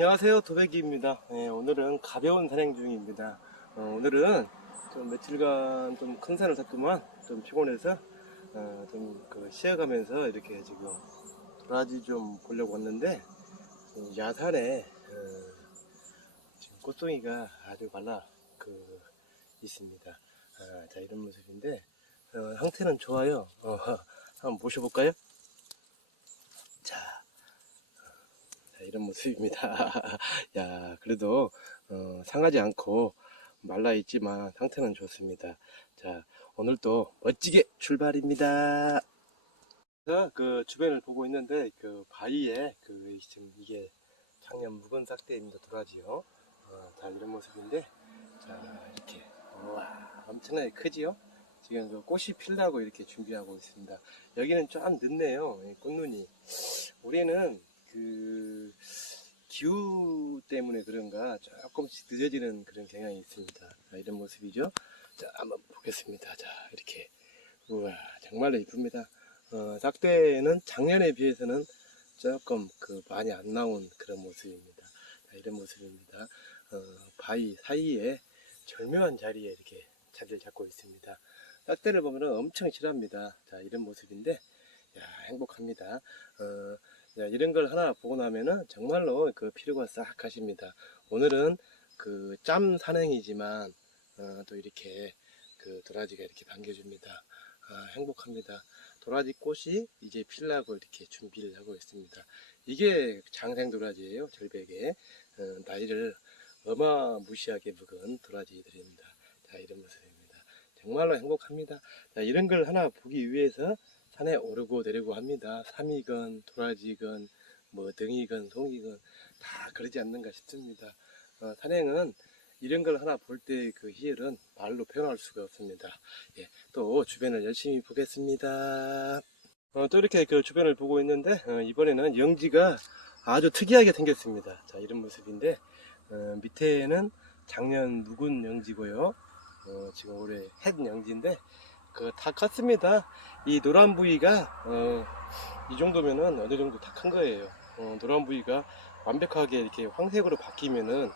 안녕하세요. 도배기입니다. 예, 오늘은 가벼운 산행 중입니다. 어, 오늘은 좀 며칠간 좀 큰 산을 탔더만. 좀 피곤해서 어, 좀그 쉬어가면서 이렇게 지금 도라지 좀 보려고 왔는데 이 야산에 어, 지금 꽃송이가 아주 말라 그 있습니다. 아, 자 이런 모습인데 어, 상태는 좋아요. 어, 한번 모셔볼까요 자 자, 이런 모습입니다. 야, 그래도 어, 상하지 않고 말라 있지만 상태는 좋습니다. 자, 오늘도 멋지게 출발입니다. 자, 그 주변을 보고 있는데 그 바위에 그 지금 이게 작년 묵은 싹대입니다. 도라지요. 어, 자, 이런 모습인데 자, 이렇게 와, 엄청나게 크지요? 지금 그 꽃이 필라고 이렇게 준비하고 있습니다. 여기는 좀 늦네요. 이 꽃눈이. 우리는 그 기후 때문에 그런가 조금씩 늦어지는 그런 경향이 있습니다. 자, 이런 모습이죠. 자, 한번 보겠습니다. 자, 이렇게 우와 정말로 이쁩니다. 어, 싹대는 작년에 비해서는 조금 그 많이 안 나온 그런 모습입니다. 자, 이런 모습입니다. 어, 바위 사이에 절묘한 자리에 이렇게 자리를 잡고 있습니다. 싹대를 보면 엄청 실합니다. 자, 이런 모습인데 야, 행복합니다. 어, 자, 이런 걸 하나 보고 나면은 정말로 그 피로가 싹 가십니다. 오늘은 그 짬 산행이지만 어, 또 이렇게 그 도라지가 이렇게 반겨줍니다. 아, 행복합니다. 도라지 꽃이 이제 필라고 이렇게 준비를 하고 있습니다. 이게 장생 도라지예요. 절벽에 어, 나이를 어마무시하게 묵은 도라지들입니다. 자 이런 모습입니다. 정말로 행복합니다. 자, 이런 걸 하나 보기 위해서 산에 오르고 내리고 합니다. 삼이건 도라지건 뭐 등이건 송이건 다 그러지 않는가 싶습니다. 어, 산행은 이런 걸 하나 볼 때 그 희열은 말로 표현할 수가 없습니다. 예, 또 주변을 열심히 보겠습니다. 어, 또 이렇게 그 주변을 보고 있는데 어, 이번에는 영지가 아주 특이하게 생겼습니다. 자 이런 모습인데 어, 밑에는 작년 묵은 영지고요. 어, 지금 올해 햇 영지인데 그 다 컸습니다. 이 노란 부위가 어, 이 정도면은 어느 정도 다 큰 거예요. 어, 노란 부위가 완벽하게 이렇게 황색으로 바뀌면은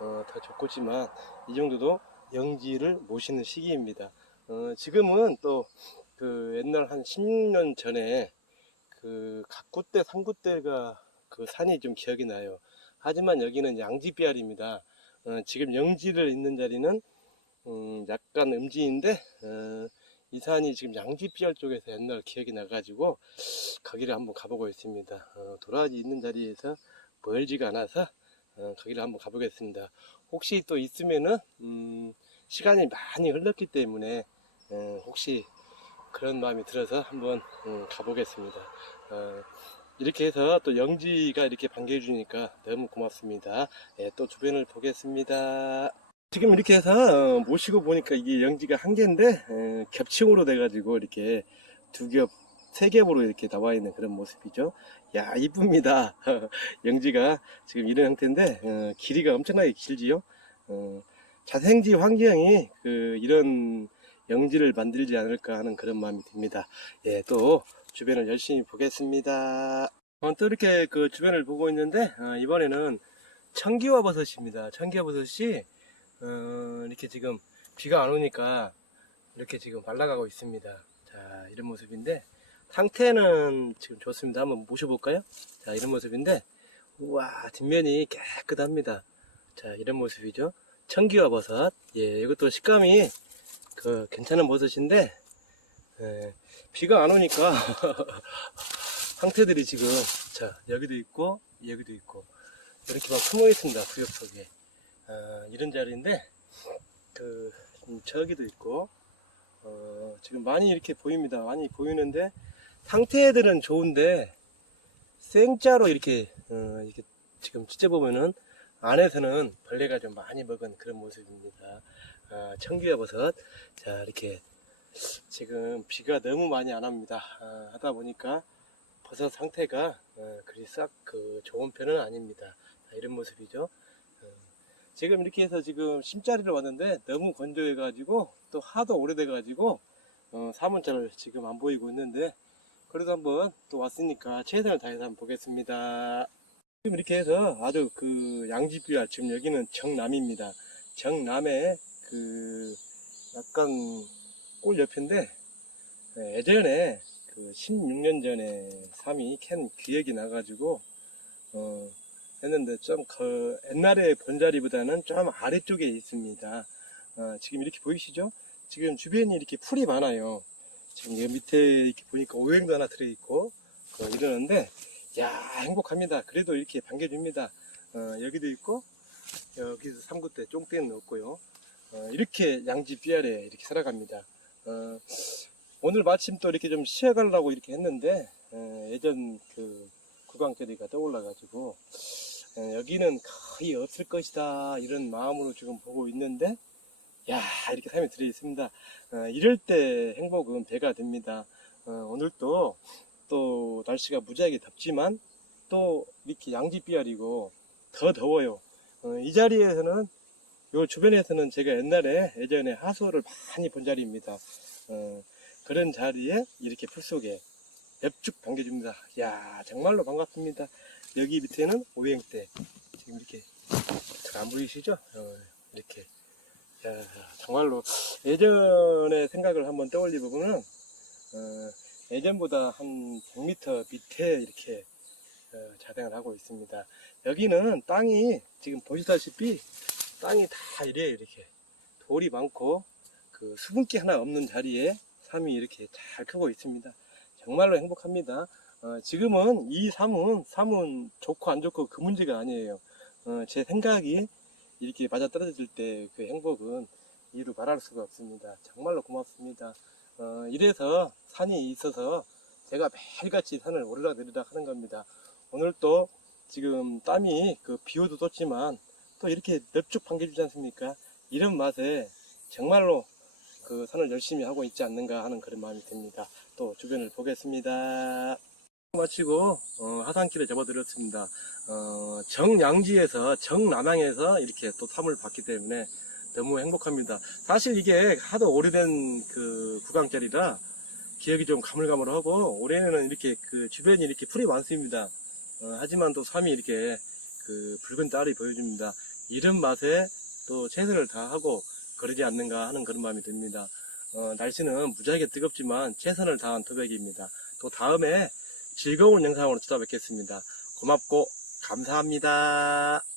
어, 더 좋겠지만 이 정도도 영지를 모시는 시기입니다. 어, 지금은 또 그 옛날 한 10년 전에 그 각구대, 삼구대가 그 산이 좀 기억이 나요. 하지만 여기는 양지 비알입니다. 어, 지금 영지를 있는 자리는 음, 약간 음지인데 어, 이 산이 지금 양지비알 쪽에서 옛날 기억이 나가지고 거기를 한번 가보고 있습니다. 어, 도라지 있는 자리에서 멀지가 않아서 어, 거기를 한번 가보겠습니다. 혹시 또 있으면은 음, 시간이 많이 흘렀기 때문에 어, 혹시 그런 마음이 들어서 한번 음, 가보겠습니다. 어, 이렇게 해서 또 영지가 이렇게 반겨주니까 너무 고맙습니다. 예, 또 주변을 보겠습니다. 지금 이렇게 해서 어, 모시고 보니까 이게 영지가 한 개인데 에, 겹칭으로 돼가지고 이렇게 두 겹, 세 겹으로 이렇게 나와 있는 그런 모습이죠. 야 이쁩니다. 영지가 지금 이런 형태인데 어, 길이가 엄청나게 길지요. 어, 자생지 환경이 그 이런 영지를 만들지 않을까 하는 그런 마음이 듭니다. 예, 또 주변을 열심히 보겠습니다. 어, 또 이렇게 그 주변을 보고 있는데 어, 이번에는 청기화 버섯입니다. 청기화 버섯이 어, 이렇게 지금 비가 안 오니까 이렇게 지금 말라가고 있습니다. 자, 이런 모습인데 상태는 지금 좋습니다. 한번 모셔볼까요? 자, 이런 모습인데 우와, 뒷면이 깨끗합니다. 자, 이런 모습이죠. 청기화 버섯. 예, 이것도 식감이 그 괜찮은 버섯인데 예, 비가 안 오니까 상태들이 지금 자 여기도 있고 여기도 있고 이렇게 막 숨어 있습니다 구역 속에 아, 이런 자리인데 그 음, 저기도 있고 어, 지금 많이 이렇게 보입니다. 많이 보이는데 상태들은 좋은데 생자로 이렇게 어, 이렇게 지금 찢어 보면은 안에서는 벌레가 좀 많이 먹은 그런 모습입니다. 아, 청기화 버섯. 자 이렇게 지금 비가 너무 많이 안 합니다. 아, 하다 보니까 버섯 상태가 어, 그리 싹 그 좋은 편은 아닙니다. 자, 이런 모습이죠. 어, 지금 이렇게 해서 지금 심자리를 왔는데 너무 건조해 가지고 또 하도 오래돼 가지고 어, 사문 잘 지금 안 보이고 있는데 그래도 한번 또 왔으니까 최선을 다해서 한번 보겠습니다 지금 이렇게 해서 아주 그 양지뷰야 지금 여기는 정남입니다. 정남에 그 약간 꼴 옆인데 예, 예전에 그 16년 전에 삼이 캔 기억이 나가지고 어 했는데 좀 그 옛날에 본 자리보다는 좀 아래쪽에 있습니다. 어, 지금 이렇게 보이시죠? 지금 주변이 이렇게 풀이 많아요. 지금 여기 밑에 이렇게 보니까 오행도 하나 들어있고 그 이러는데 야 행복합니다. 그래도 이렇게 반겨줍니다. 어, 여기도 있고 여기서 삼구 때 쫑대는 없고요. 어, 이렇게 양지 삐아래 이렇게 살아갑니다. 어, 오늘 마침 또 이렇게 좀 쉬어가려고 이렇게 했는데 어, 예전 그 구강거리가 떠올라가지고 어, 여기는 거의 없을 것이다 이런 마음으로 지금 보고 있는데 야 이렇게 삶이 들어 있습니다. 어, 이럴 때 행복은 배가 됩니다. 어, 오늘도 또 날씨가 무지하게 덥지만 또 이렇게 양지비알이고 더 더워요. 어, 이 자리에서는 요 주변에서는 제가 옛날에 예전에 하수를 많이 본 자리입니다. 어, 그런 자리에 이렇게 풀 속에 엽죽 반겨줍니다. 야 정말로 반갑습니다. 여기 밑에는 오행대 지금 이렇게 잘 안 보이시죠? 어, 이렇게 야 정말로 예전의 생각을 한번 떠올려 보면은 어, 예전보다 한 100m 밑에 이렇게 어, 자생을 하고 있습니다. 여기는 땅이 지금 보시다시피 땅이 다 이래 이렇게 돌이 많고 그 수분기 하나 없는 자리에 삶이 이렇게 잘 크고 있습니다. 정말로 행복합니다. 어, 지금은 이 삶은 삶은 좋고 안 좋고 그 문제가 아니에요. 어, 제 생각이 이렇게 맞아 떨어질 때 그 행복은 이루 말할 수가 없습니다. 정말로 고맙습니다. 어, 이래서 산이 있어서 제가 매일같이 산을 오르락 내리락 하는 겁니다. 오늘 또 지금 땀이 그 비오도 쏟지만 또 이렇게 넙죽 반겨주지 않습니까? 이런 맛에 정말로 그 산을 열심히 하고 있지 않는가 하는 그런 마음이 듭니다. 또 주변을 보겠습니다. 마치고 어, 하산길에 접어들었습니다. 어, 정양지에서 정남향에서 이렇게 또 탐을 봤기 때문에 너무 행복합니다. 사실 이게 하도 오래된 그 구강짜리라 기억이 좀 가물가물하고 올해는 이렇게 그 주변이 이렇게 풀이 많습니다. 어, 하지만 또 삶이 이렇게 그 붉은 딸이 보여줍니다. 이런 맛에 또 최선을 다하고 그러지 않는가 하는 그런 마음이 듭니다. 어, 날씨는 무지하게 뜨겁지만 최선을 다한 토백입니다. 또 다음에 즐거운 영상으로 찾아뵙겠습니다. 고맙고 감사합니다.